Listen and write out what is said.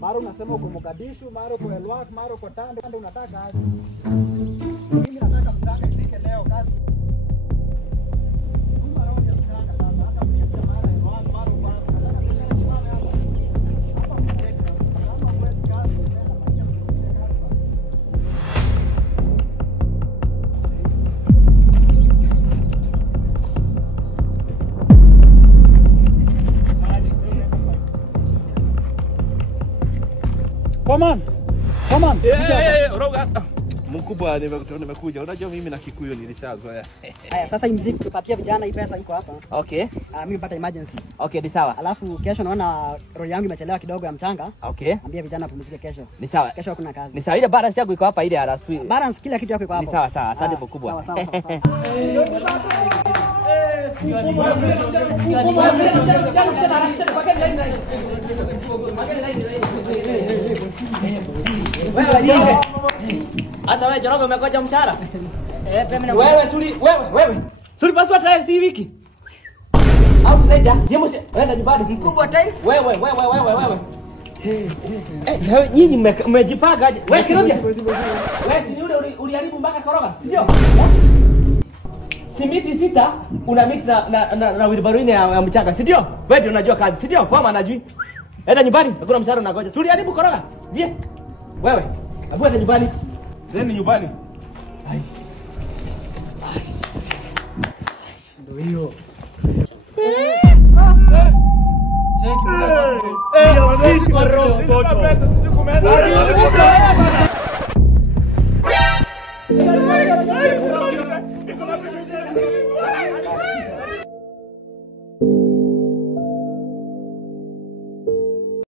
Maro unasema uko Mogadishu, maro uko Elwak, maro uko Tande, unataka aje? Mimi nataka mtanga ifike leo kazi. Maro ya mtanga sasa, hata mkienda mara Elwak, maro kwa hapa mtega. Kama wewe kazi unaenda maisha mtega hapa. Come on. Mkubwa nimekuja. Unajua mimi na Kikuyu nilishazoea. Haya sasa hii mziki tupatie vijana hii pesa iko hapa. Okay. Mimi pata emergency. Okay, ni sawa. Alafu kesho naona roho yangu imechelewa kidogo ya mchanga. Okay. Ambia vijana pumzike kesho. Ni sawa. Kesho hakuna kazi. Ni sawa. Ile balance yako iko hapa ile ya last week. Balance kila kitu yako iko hapa. Ni sawa sawa. Asante mkubwa. Sawa. Hata wewe Jorogo umekoja mshahara? Wewe. Suri paswa tayari si wiki. Au mteja, yemoshe, wenda nyumbani. Mkubwa tiles. Wewe. Nyinyi mmejipanga aje? Wewe Kiroja. Wewe si yule uliharibu mpaka koroga, si ndio? Simiti 6 una mix na wheelbarrow ya mchanga, si ndio? Wewe ndio unajua kazi, si ndio? Fama anajui. Enda nyumbani, hakuna mshahara unagoja. Tuliharibu koroga. Je? Wewe, abu enda nyumbani. Nini nyumbani? Ndio hiyo. Cheki. Kwa roho boto.